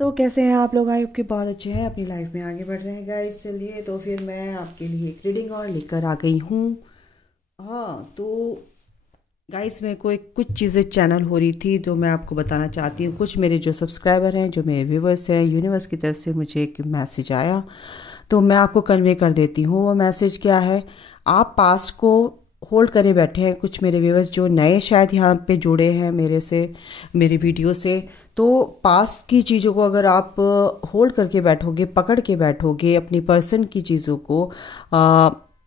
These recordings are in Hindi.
दोस्तों, कैसे हैं आप लोग? आई होप कि बहुत अच्छे हैं, अपनी लाइफ में आगे बढ़ रहे हैं गाइस। चलिए तो फिर मैं आपके लिए एक रीडिंग और लेकर आ गई हूँ। हाँ तो गाइस, मेरे को एक कुछ चीज़ें चैनल हो रही थी जो मैं आपको बताना चाहती हूँ। कुछ मेरे जो सब्सक्राइबर हैं, जो मेरे व्यूवर्स हैं, यूनिवर्स की तरफ से मुझे एक मैसेज आया, तो मैं आपको कन्वे कर देती हूँ। वो मैसेज क्या है? आप पास्ट को होल्ड करे बैठे हैं। कुछ मेरे व्यूवर्स जो नए शायद यहाँ पे जुड़े हैं मेरे से, मेरी वीडियो से, तो पास्ट की चीज़ों को अगर आप होल्ड करके बैठोगे, पकड़ के बैठोगे अपनी पर्सन की चीज़ों को,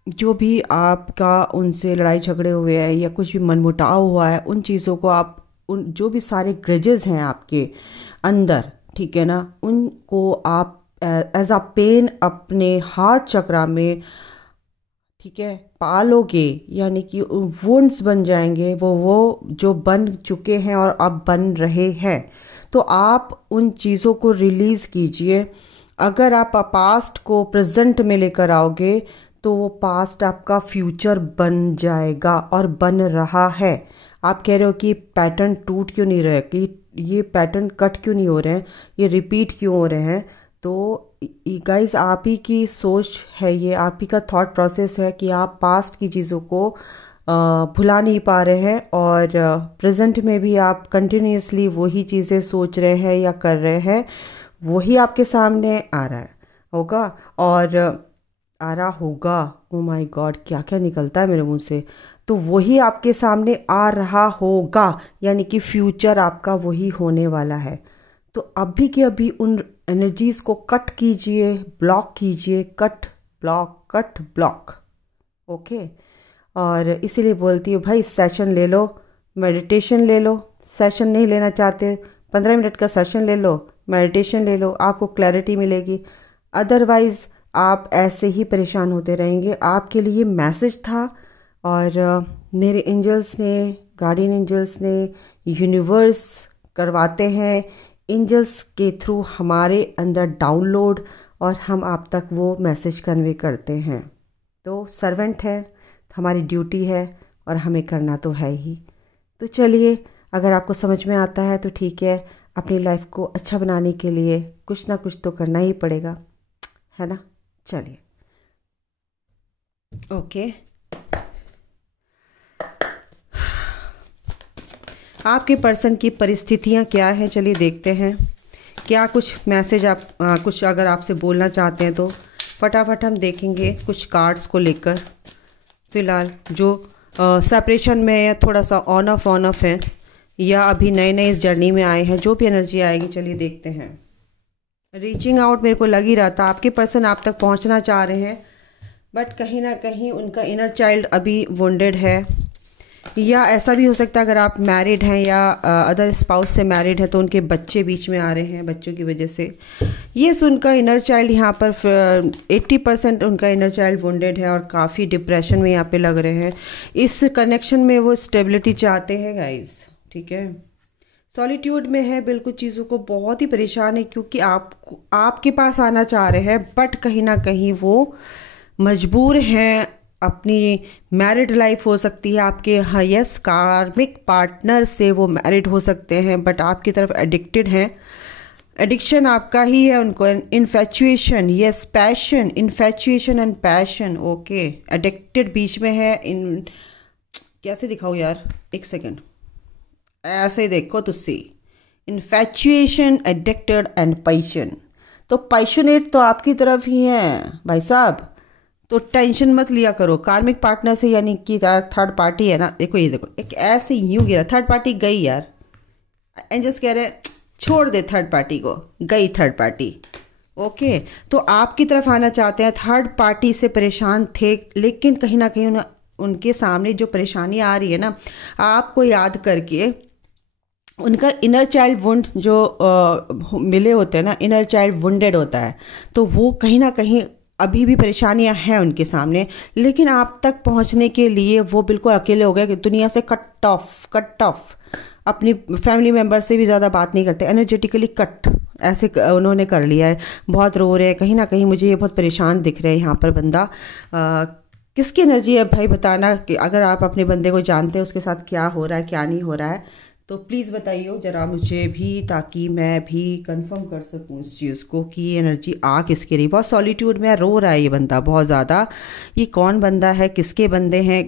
जो भी आपका उनसे लड़ाई झगड़े हुए हैं या कुछ भी मनमुटाव हुआ है, उन चीज़ों को आप, उन जो भी सारे ग्रजेस हैं आपके अंदर, ठीक है ना, उनको आप एज अ पेन अपने हार्ट चक्रा में, ठीक है, पालोगे, यानी कि वुंड्स बन जाएंगे वो जो बन चुके हैं और अब बन रहे हैं। तो आप उन चीज़ों को रिलीज़ कीजिए। अगर आप पास्ट को प्रेजेंट में लेकर आओगे तो वो पास्ट आपका फ्यूचर बन जाएगा और बन रहा है। आप कह रहे हो कि पैटर्न टूट क्यों नहीं रहे, कि ये पैटर्न कट क्यों नहीं हो रहे हैं, ये रिपीट क्यों हो रहे हैं? तो गाइस, आप ही की सोच है ये, आप ही का थॉट प्रोसेस है कि आप पास्ट की चीज़ों को भुला नहीं पा रहे हैं और प्रेजेंट में भी आप कंटिन्यूसली वही चीज़ें सोच रहे हैं या कर रहे हैं। वही आपके सामने आ रहा है होगा और आ रहा होगा। ओ माय गॉड, क्या क्या निकलता है मेरे मुंह से। तो वही आपके सामने आ रहा होगा, यानी कि फ्यूचर आपका वही होने वाला है। तो अभी के अभी उन एनर्जीज को कट कीजिए, ब्लॉक कीजिए, कट ब्लॉक। ओके। और इसीलिए बोलती हूँ भाई, सेशन ले लो, मेडिटेशन ले लो। सेशन नहीं लेना चाहते, 15 मिनट का सेशन ले लो, मेडिटेशन ले लो, आपको क्लैरिटी मिलेगी। अदरवाइज आप ऐसे ही परेशान होते रहेंगे। आपके लिए मैसेज था और मेरे एंजल्स ने, गार्डियन एंजल्स ने, यूनिवर्स करवाते हैं एंजल्स के थ्रू हमारे अंदर डाउनलोड, और हम आप तक वो मैसेज कन्वे करते हैं। तो सर्वेंट है, हमारी ड्यूटी है और हमें करना तो है ही। तो चलिए, अगर आपको समझ में आता है तो ठीक है। अपनी लाइफ को अच्छा बनाने के लिए कुछ ना कुछ तो करना ही पड़ेगा, है ना? चलिए, ओके। आपके पर्सन की परिस्थितियां क्या हैं, चलिए देखते हैं। क्या कुछ मैसेज आप कुछ अगर आपसे बोलना चाहते हैं तो फटाफट हम देखेंगे कुछ कार्ड्स को लेकर। फिलहाल जो सेपरेशन में या थोड़ा सा ऑन ऑफ है, या अभी नए नए इस जर्नी में आए हैं, जो भी एनर्जी आएगी चलिए देखते हैं। रीचिंग आउट, मेरे को लग ही रहा था आपके पर्सन आप तक पहुंचना चाह रहे हैं, बट कहीं ना कहीं उनका इनर चाइल्ड अभी वुंडेड है। या ऐसा भी हो सकता है, अगर आप मैरिड हैं या अदर स्पाउस से मैरिड है, तो उनके बच्चे बीच में आ रहे हैं, बच्चों की वजह से। ये उनका इनर चाइल्ड यहाँ पर 80% उनका इनर चाइल्ड वुंडेड है और काफ़ी डिप्रेशन में यहाँ पे लग रहे हैं। इस कनेक्शन में वो स्टेबिलिटी चाहते हैं गाइज, ठीक है। सॉलिट्यूड में है, बिल्कुल चीज़ों को बहुत ही परेशान है, क्योंकि आपके पास आना चाह रहे हैं, बट कहीं ना कहीं वो मजबूर हैं। अपनी मैरिड लाइफ हो सकती है आपके, हाँ यस, कार्मिक पार्टनर से वो मैरिड हो सकते हैं, बट आपकी तरफ एडिक्टेड हैं। एडिक्शन आपका ही है उनको। Infatuation, yes, passion, infatuation and passion, okay. Addicted बीच में है। इन कैसे दिखाऊँ यार, एक सेकेंड, ऐसे ही देखो तुस्सी। Infatuation, addicted and passion. तो पैशनेट तो आपकी तरफ ही है भाई साहब, तो टेंशन मत लिया करो कार्मिक पार्टनर से, यानी कि थर्ड पार्टी है ना। देखो ये देखो, एक ऐसे यूं गिरा, थर्ड पार्टी गई यार। एंजल्स कह रहे छोड़ दे थर्ड पार्टी को, गई थर्ड पार्टी, ओके। तो आपकी तरफ आना चाहते हैं, थर्ड पार्टी से परेशान थे, लेकिन कहीं ना कहीं उनके सामने जो परेशानी आ रही है ना, आपको याद करके, उनका इनर चाइल्ड वुंड जो मिले होते हैं ना, इनर चाइल्ड वुंडेड होता है, तो वो कहीं ना कहीं अभी भी परेशानियां हैं उनके सामने। लेकिन आप तक पहुंचने के लिए वो बिल्कुल अकेले हो गए, कि दुनिया से कट ऑफ, अपनी फैमिली मेम्बर से भी ज़्यादा बात नहीं करते, एनर्जेटिकली कट ऐसे उन्होंने कर लिया है। बहुत रो रहे हैं, कहीं ना कहीं मुझे ये बहुत परेशान दिख रहे हैं यहाँ पर बंदा। किसकी एनर्जी है भाई बताना, कि अगर आप अपने बंदे को जानते हैं उसके साथ क्या हो रहा है क्या नहीं हो रहा है। तो प्लीज़ बताइए ज़रा मुझे भी, ताकि मैं भी कंफर्म कर सकूँ इस चीज़ को कि ये एनर्जी आ किसकी रही। बहुत सॉलिट्यूड में रो रहा है ये बंदा बहुत ज़्यादा। ये कौन बंदा है, किसके बंदे हैं?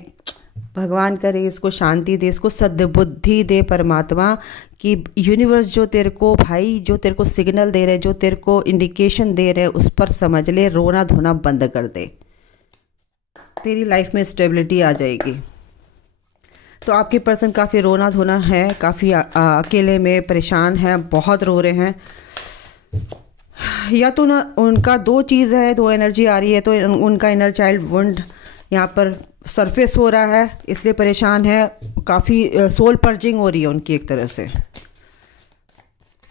भगवान करे इसको शांति दे, इसको सद्बुद्धि दे परमात्मा, कि यूनिवर्स जो तेरे को भाई, जो तेरे को सिग्नल दे रहे, जो तेरे को इंडिकेशन दे रहे, उस पर समझ ले, रोना धोना बंद कर दे, तेरी लाइफ में स्टेबिलिटी आ जाएगी। तो आपके पर्सन काफ़ी रोना धोना है, काफ़ी अकेले में परेशान है, बहुत रो रहे हैं। या तो ना उनका दो चीज़ है, दो एनर्जी आ रही है। तो उनका इनर चाइल्ड वुंड यहाँ पर सरफेस हो रहा है, इसलिए परेशान है। काफ़ी सोल पर्जिंग हो रही है उनकी एक तरह से,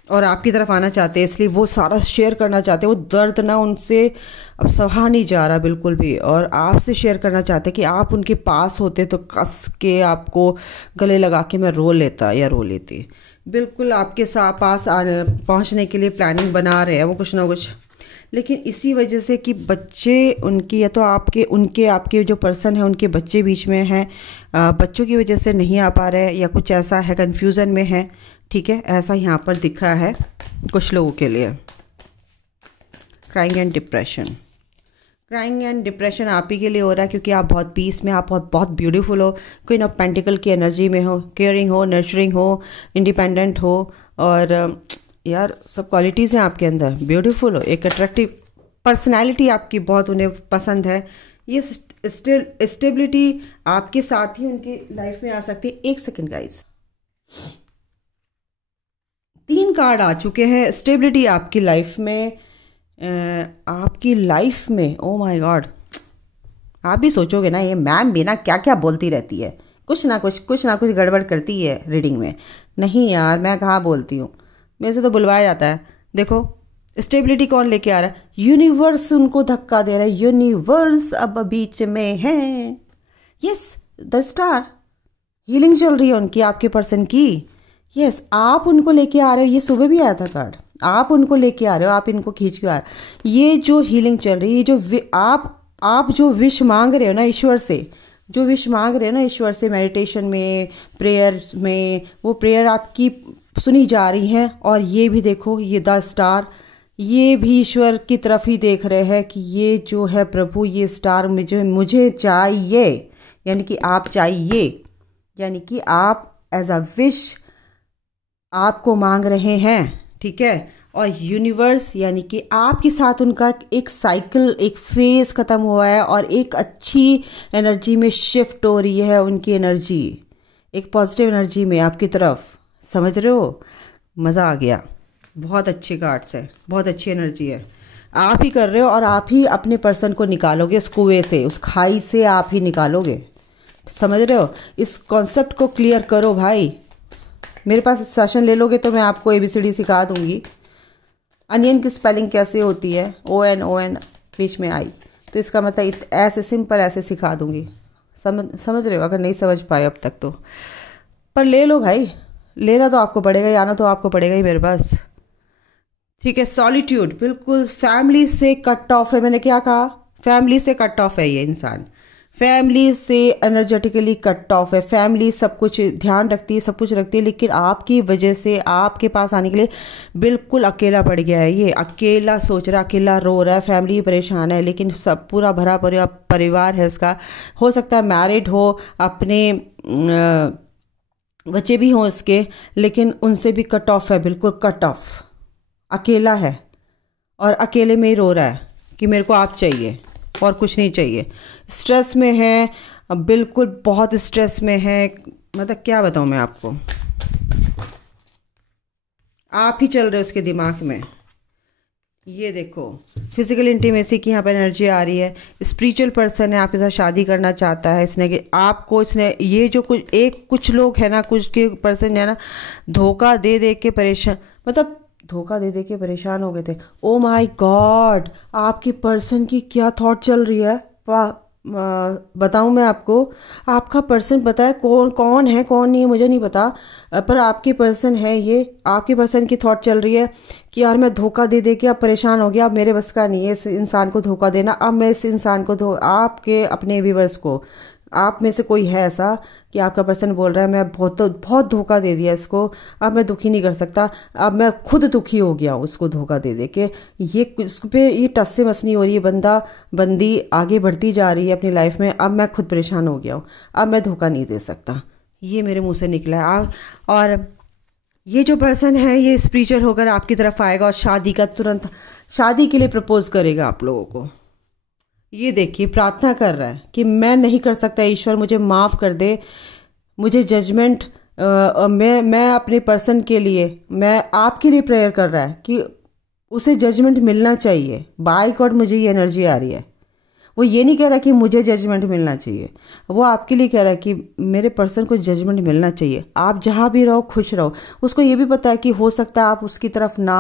और आपकी तरफ आना चाहते हैं, इसलिए वो सारा शेयर करना चाहते हैं। वो दर्द ना उनसे अब सहा नहीं जा रहा बिल्कुल भी, और आपसे शेयर करना चाहते हैं कि आप उनके पास होते तो कस के आपको गले लगा के मैं रो लेता या रो लेती। बिल्कुल आपके साथ पास आने पहुँचने के लिए प्लानिंग बना रहे हैं वो कुछ ना कुछ, लेकिन इसी वजह से कि बच्चे उनकी, या तो आपके जो पर्सन है उनके बच्चे बीच में हैं, बच्चों की वजह से नहीं आ पा रहे हैं, या कुछ ऐसा है, कन्फ्यूज़न में है। ठीक है, ऐसा यहाँ पर दिखा है कुछ लोगों के लिए। Crying and depression, crying and depression आप ही के लिए हो रहा है, क्योंकि आप बहुत पीस में, आप बहुत ब्यूटीफुल हो, क्वीन ऑफ पेंटिकल की एनर्जी में हो, केयरिंग हो, नर्चरिंग हो, इंडिपेंडेंट हो, और यार सब क्वालिटीज़ हैं आपके अंदर, ब्यूटीफुल हो, एक अट्रैक्टिव पर्सनैलिटी आपकी बहुत उन्हें पसंद है। ये स्टेबिलिटी आपके साथ ही उनकी लाइफ में आ सकती है। एक सेकेंड गाइस, 3 कार्ड आ चुके हैं स्टेबिलिटी आपकी लाइफ में। ओ माय गॉड, आप भी सोचोगे ना ये मैम भी ना क्या क्या बोलती रहती है, कुछ ना कुछ गड़बड़ करती है रीडिंग में। नहीं यार, मैं कहाँ बोलती हूँ, मेरे से तो बुलवाया जाता है। देखो स्टेबिलिटी कौन लेके आ रहा है? यूनिवर्स उनको धक्का दे रहा है, यूनिवर्स अब बीच में है। यस, द स्टार, हीलिंग चल रही है उनकी, आपके पर्सन की। यस, आप उनको लेके आ रहे हो, ये सुबह भी आया था कार्ड, आप उनको लेके आ रहे हो, आप इनको खींच के आ रहे हो। ये जो हीलिंग चल रही है, जो आप जो विश मांग रहे हो ना ईश्वर से, जो विश मांग रहे हो ना ईश्वर से, मेडिटेशन में, प्रेयर में, वो प्रेयर आपकी सुनी जा रही हैं। और ये भी देखो, ये द स्टार, ये भी ईश्वर की तरफ ही देख रहे हैं कि ये जो है प्रभु, ये स्टार मुझे चाहिए, यानी कि आप चाहिए, यानी कि आप एज अ विश आपको मांग रहे हैं। ठीक है, और यूनिवर्स यानी कि आपके साथ उनका एक साइकिल, एक फेज खत्म हुआ है, और एक अच्छी एनर्जी में शिफ्ट हो रही है उनकी एनर्जी, एक पॉजिटिव एनर्जी में आपकी तरफ। समझ रहे हो? मज़ा आ गया, बहुत अच्छे कार्ड्स है, बहुत अच्छी एनर्जी है। आप ही कर रहे हो, और आप ही अपने पर्सन को निकालोगे उस कुएं से, उस खाई से आप ही निकालोगे। समझ रहे हो? इस कॉन्सेप्ट को क्लियर करो भाई। मेरे पास सेशन ले लोगे तो मैं आपको ABCD सिखा दूंगी। अनियन की स्पेलिंग कैसे होती है, ON बीच में आई, तो इसका मतलब ऐसे सिंपल ऐसे सिखा दूंगी। समझ रहे हो? अगर नहीं समझ पाए अब तक तो, पर ले लो भाई, लेना तो आपको पड़ेगा ही, आना तो आपको पड़ेगा ही मेरे पास। ठीक है, सॉलिट्यूड, बिल्कुल फैमिली से कट ऑफ है। मैंने क्या कहा? फैमिली से कट ऑफ है ये इंसान, फैमिली से एनर्जेटिकली कट ऑफ है। फैमिली सब कुछ ध्यान रखती है, सब कुछ रखती है, लेकिन आपकी वजह से आपके पास आने के लिए बिल्कुल अकेला पड़ गया है। ये अकेला सोच रहा है, अकेला रो रहा है, फैमिली परेशान है, लेकिन सब पूरा भरा परिवार है इसका। हो सकता है मैरिड हो, अपने बच्चे भी हों इसके, लेकिन उनसे भी कट ऑफ है, बिल्कुल कट ऑफ, अकेला है, और अकेले में ही रो रहा है कि मेरे को आप चाहिए और कुछ नहीं चाहिए। स्ट्रेस में है, बिल्कुल बहुत स्ट्रेस में है। मतलब क्या बताऊं मैं आपको, आप ही चल रहे हो उसके दिमाग में। ये देखो, फिजिकल इंटीमेसी की यहाँ पर एनर्जी आ रही है। स्पिरिचुअल पर्सन है, आपके साथ शादी करना चाहता है इसने, कि आपको इसने, ये जो कुछ लोग है ना, कुछ के पर्सन है ना, धोखा दे दे के परेशान, मतलब धोखा दे दे के परेशान हो गए थे। ओ माय गॉड, आपके पर्सन की क्या थॉट चल रही है बताऊं मैं आपको? आपका पर्सन पता है कौन है, कौन नहीं है मुझे नहीं पता, पर आपके पर्सन है ये। आपके पर्सन की थॉट चल रही है कि यार मैं धोखा दे दे के अब परेशान हो गया, अब मेरे बस का नहीं है इस इंसान को धोखा देना, अब मैं इस इंसान को आपके अपने व्यूअर्स को आप में से कोई है ऐसा कि आपका पर्सन बोल रहा है मैं बहुत बहुत धोखा दे दिया इसको, अब मैं दुखी नहीं कर सकता, अब मैं खुद दुखी हो गया हूँ उसको धोखा दे दे के, ये इस पे ये टस से मस नहीं हो रही है, बंदी आगे बढ़ती जा रही है अपनी लाइफ में, अब मैं खुद परेशान हो गया हूँ, अब मैं धोखा नहीं दे सकता। ये मेरे मुंह से निकला है। और ये जो पर्सन है ये स्पिरिचुअल होकर आपकी तरफ आएगा और शादी के लिए प्रपोज करेगा आप लोगों को। ये देखिए प्रार्थना कर रहा है कि मैं नहीं कर सकता, ईश्वर मुझे माफ़ कर दे, मुझे जजमेंट, मैं अपने पर्सन के लिए, मैं आपके लिए प्रेयर कर रहा है कि उसे जजमेंट मिलना चाहिए। बाय गॉड मुझे ये एनर्जी आ रही है। वो ये नहीं कह रहा कि मुझे जजमेंट मिलना चाहिए, वो आपके लिए कह रहा है कि मेरे पर्सन को जजमेंट मिलना चाहिए। आप जहाँ भी रहो खुश रहो। उसको ये भी पता है कि हो सकता है आप उसकी तरफ ना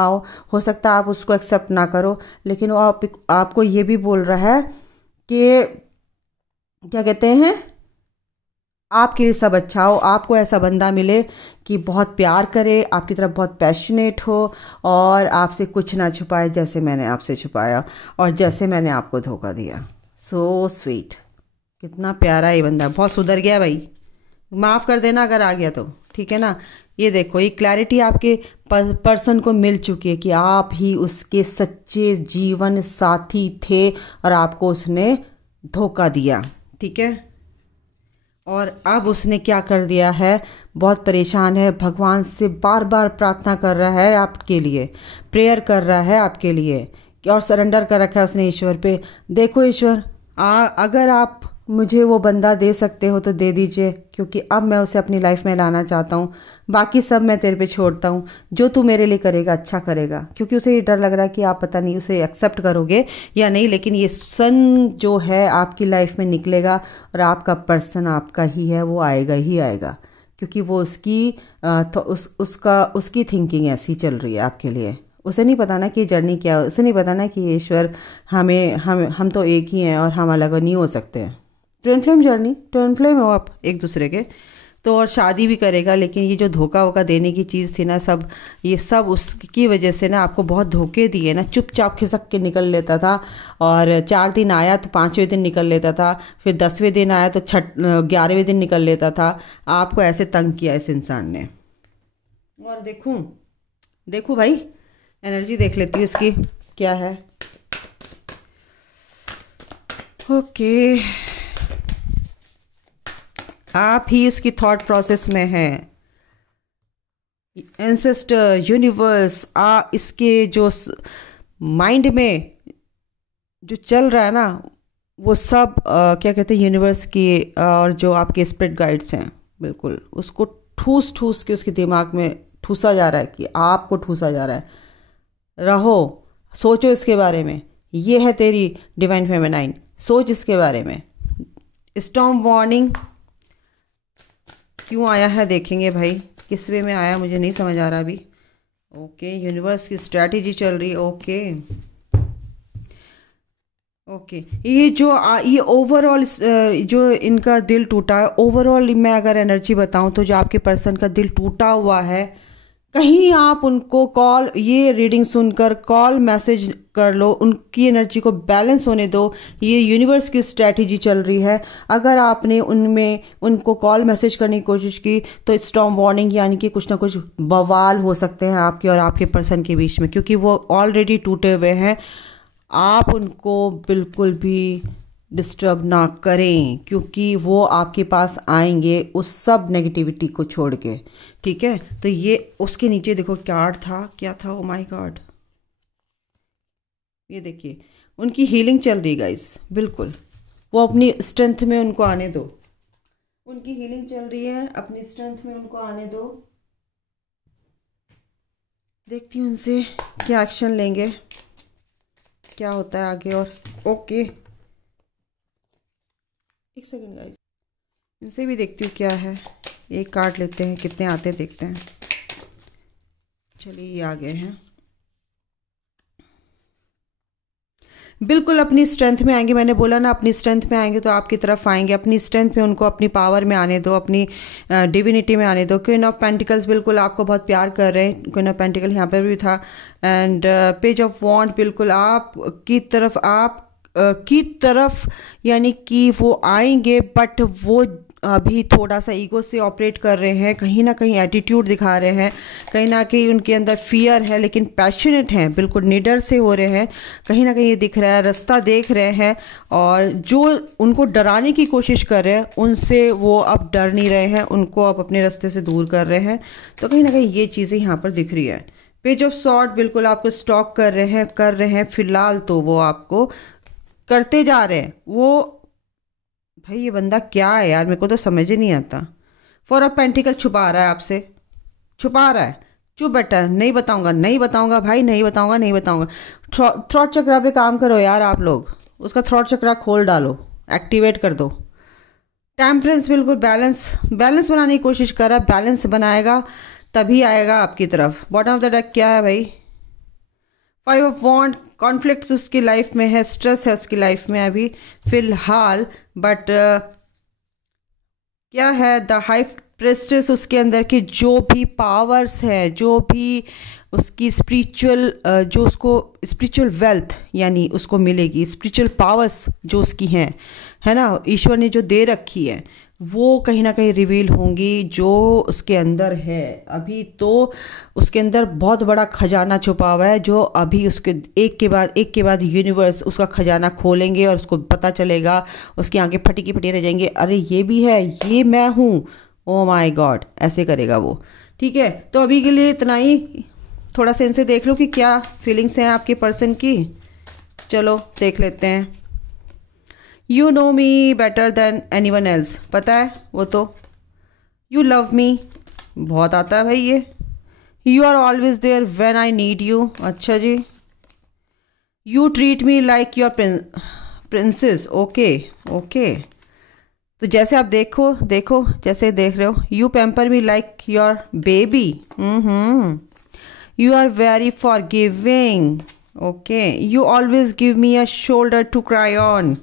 हो सकता है आप उसको एक्सेप्ट ना करो, लेकिन वो आपको ये भी बोल रहा है कि क्या कहते हैं, आपके लिए सब अच्छा हो, आपको ऐसा बंदा मिले कि बहुत प्यार करे, आपकी तरफ बहुत पैशनेट हो और आपसे कुछ ना छुपाए जैसे मैंने आपसे छुपाया और जैसे मैंने आपको धोखा दिया। सो स्वीट, कितना प्यारा ये बंदा, बहुत सुधर गया भाई, माफ़ कर देना अगर आ गया तो, ठीक है ना। ये देखो ये क्लैरिटी आपके पर्सन को मिल चुकी है कि आप ही उसके सच्चे जीवन साथी थे और आपको उसने धोखा दिया, ठीक है। और अब उसने क्या कर दिया है, बहुत परेशान है, भगवान से बार बार प्रार्थना कर रहा है आपके लिए, प्रेयर कर रहा है आपके लिए और सरेंडर कर रखा है उसने ईश्वर पे। देखो ईश्वर, अगर आप मुझे वो बंदा दे सकते हो तो दे दीजिए, क्योंकि अब मैं उसे अपनी लाइफ में लाना चाहता हूँ, बाकी सब मैं तेरे पे छोड़ता हूँ, जो तू मेरे लिए करेगा अच्छा करेगा। क्योंकि उसे ये डर लग रहा है कि आप पता नहीं उसे एक्सेप्ट करोगे या नहीं, लेकिन ये सन जो है आपकी लाइफ में निकलेगा और आपका पर्सन आपका ही है, वो आएगा ही आएगा, क्योंकि वो उसकी थिंकिंग ऐसी चल रही है आपके लिए। उसे नहीं पता ना कि जर्नी क्या है, उसे नहीं पता ना कि ईश्वर हम तो एक ही हैं और हम अलग नहीं हो सकते हैं। Twin flame journey, twin flame हो आप एक दूसरे के तो, और शादी भी करेगा। लेकिन ये जो धोखा वोखा देने की चीज़ थी ना, सब ये सब उसकी वजह से ना आपको बहुत धोखे दिए ना। चुपचाप खिसक के निकल लेता था और 4 दिन आया तो 5वें दिन निकल लेता था, फिर 10वें दिन आया तो 11वें दिन निकल लेता था। आपको ऐसे तंग किया इस इंसान ने। और देखूं भाई, एनर्जी देख लेती हूँ इसकी क्या है। ओके, आप ही इसकी थॉट प्रोसेस में हैं। एंसेस्टर, यूनिवर्स, इसके जो माइंड में जो चल रहा है ना, वो सब क्या कहते हैं, यूनिवर्स की और जो आपके स्पिरिट गाइड्स हैं, बिल्कुल उसको ठूस के उसके दिमाग में ठूसा जा रहा है कि आपको ठूसा जा रहा है। रहो, सोचो इसके बारे में, ये है तेरी डिवाइन फेमिनाइन, सोच इसके बारे में। स्टॉर्म वार्निंग क्यों आया है देखेंगे भाई, किस वे में आया मुझे नहीं समझ आ रहा अभी। ओके, यूनिवर्स की स्ट्रैटेजी चल रही है। ओके, ये ओवरऑल जो इनका दिल टूटा है, ओवरऑल मैं अगर एनर्जी बताऊं तो जो आपके पर्सन का दिल टूटा हुआ है, कहीं आप उनको कॉल, ये रीडिंग सुनकर कॉल मैसेज कर लो, उनकी एनर्जी को बैलेंस होने दो। ये यूनिवर्स की स्ट्रैटेजी चल रही है। अगर आपने उनको कॉल मैसेज करने की कोशिश की तो स्टॉर्म वार्निंग, यानी कि कुछ ना कुछ बवाल हो सकते हैं आपके और आपके पर्सन के बीच में, क्योंकि वो ऑलरेडी टूटे हुए हैं। आप उनको बिल्कुल भी डिस्टर्ब ना करें, क्योंकि वो आपके पास आएंगे उस सब नेगेटिविटी को छोड़ के, ठीक है। तो ये उसके नीचे देखो कार्ड था, क्या था, ओ माय गॉड, ये देखिए उनकी हीलिंग चल रही गाइस, बिल्कुल वो अपनी स्ट्रेंथ में उनको आने दो, उनकी हीलिंग चल रही है, अपनी स्ट्रेंथ में उनको आने दो। देखती हूँ उनसे क्या एक्शन लेंगे, क्या होता है आगे। और ओके, एक सेकेंड गाइस, इनसे भी देखती हूँ क्या है। एक कार्ड लेते हैं, कितने आते हैं देखते हैं। चलिए ये आ गए हैं, बिल्कुल अपनी स्ट्रेंथ में आएंगे। मैंने बोला ना अपनी स्ट्रेंथ में आएंगे तो आपकी तरफ आएंगे, अपनी स्ट्रेंथ में उनको अपनी पावर में आने दो, अपनी डिविनिटी में आने दो। क्वीन ऑफ पेंटिकल्स बिल्कुल आपको बहुत प्यार कर रहे हैं, क्वीन ऑफ पेंटिकल यहाँ पर भी था। एंड पेज ऑफ वॉन्ड बिल्कुल आपकी तरफ, आप की तरफ यानी कि वो आएंगे, बट वो अभी थोड़ा सा ईगो से ऑपरेट कर रहे हैं, कहीं ना कहीं एटीट्यूड दिखा रहे हैं, कहीं ना कहीं उनके अंदर फियर है, लेकिन पैशनेट हैं, बिल्कुल निडर से हो रहे हैं, कहीं ना कहीं ये दिख रहा है, रास्ता देख रहे हैं। और जो उनको डराने की कोशिश कर रहे हैं उनसे वो अब डर नहीं रहे हैं, उनको अब अपने रास्ते से दूर कर रहे हैं। तो कहीं ना कहीं ये चीज़ें यहाँ पर दिख रही है। पेज ऑफ सॉर्ड बिल्कुल आपको स्टॉक कर रहे हैं फिलहाल, तो वो आपको करते जा रहे हैं। वो भाई ये बंदा क्या है यार, मेरे को तो समझ ही नहीं आता। फोर ऑफ पेंटिकल छुपा रहा है आपसे, छुपा रहा है। चुप बेटा, नहीं बताऊंगा, नहीं बताऊंगा भाई, नहीं बताऊंगा, नहीं बताऊंगा। थ्रॉट चक्रा पे काम करो यार आप लोग, उसका थ्रॉट चक्रा खोल डालो, एक्टिवेट कर दो। टेम्परेंस बिल्कुल बैलेंस बैलेंस बनाने की कोशिश कर रहा है, बैलेंस बनाएगा तभी आएगा आपकी तरफ। बॉटम ऑफ द डेक क्या है भाई? 5 ऑफ वॉन्ड, कॉन्फ्लिक्ट्स उसकी लाइफ में है, स्ट्रेस है उसकी लाइफ में अभी फिलहाल, बट क्या है, द हाई प्रेस्टिस उसके अंदर की जो भी पावर्स है, जो भी उसकी स्पिरिचुअल जो उसको स्पिरिचुअल वेल्थ यानी उसको मिलेगी, स्पिरिचुअल पावर्स जो उसकी हैं, है ना, ईश्वर ने जो दे रखी है, वो कहीं ना कहीं रिवील होंगी जो उसके अंदर है। अभी तो उसके अंदर बहुत बड़ा खजाना छुपा हुआ है, जो अभी उसके एक के बाद यूनिवर्स उसका खजाना खोलेंगे और उसको पता चलेगा, उसकी आंखें फटी की फटी रह जाएंगे, अरे ये भी है, ये मैं हूँ, ओ माय गॉड, ऐसे करेगा वो। ठीक है, तो अभी के लिए इतना ही। थोड़ा सा इनसे देख लो कि क्या फीलिंग्स हैं आपके पर्सन की। चलो देख लेते हैं। You know me better than any one else, पता है वो तो। यू लव मी, बहुत आता है भाई ये। You are always there when I need you, अच्छा जी। You treat me like your princess, okay okay. तो जैसे आप देखो देखो जैसे देख रहे हो, you pamper me like your baby, you are very forgiving, okay. You always give me a shoulder to cry on,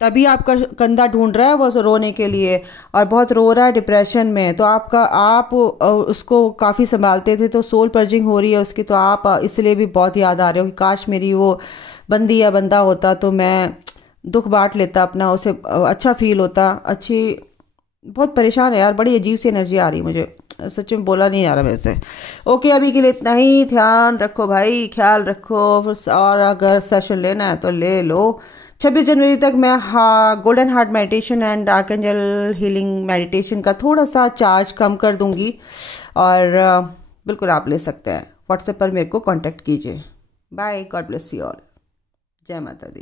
तभी आपका कंधा ढूंढ रहा है वो रोने के लिए, और बहुत रो रहा है डिप्रेशन में, तो आप उसको काफ़ी संभालते थे, तो सोल पर्जिंग हो रही है उसकी, तो आप इसलिए भी बहुत याद आ रहे हो कि काश मेरी वो बंदी या बंदा होता तो मैं दुख बांट लेता अपना, उसे अच्छा फील होता। अच्छी, बहुत परेशान है यार, बड़ी अजीब सी एनर्जी आ रही है मुझे, सच में बोला नहीं आ रहा मेरे से। ओके, अभी के लिए इतना ही। ध्यान रखो भाई, ख्याल रखो, और अगर सेशन लेना है तो ले लो। 26 जनवरी तक मैं golden heart meditation and archangel healing meditation का थोड़ा सा चार्ज कम कर दूंगी, और बिल्कुल आप ले सकते हैं। व्हाट्सएप पर मेरे को कांटेक्ट कीजिए। Bye, God bless you all, जय माता दी।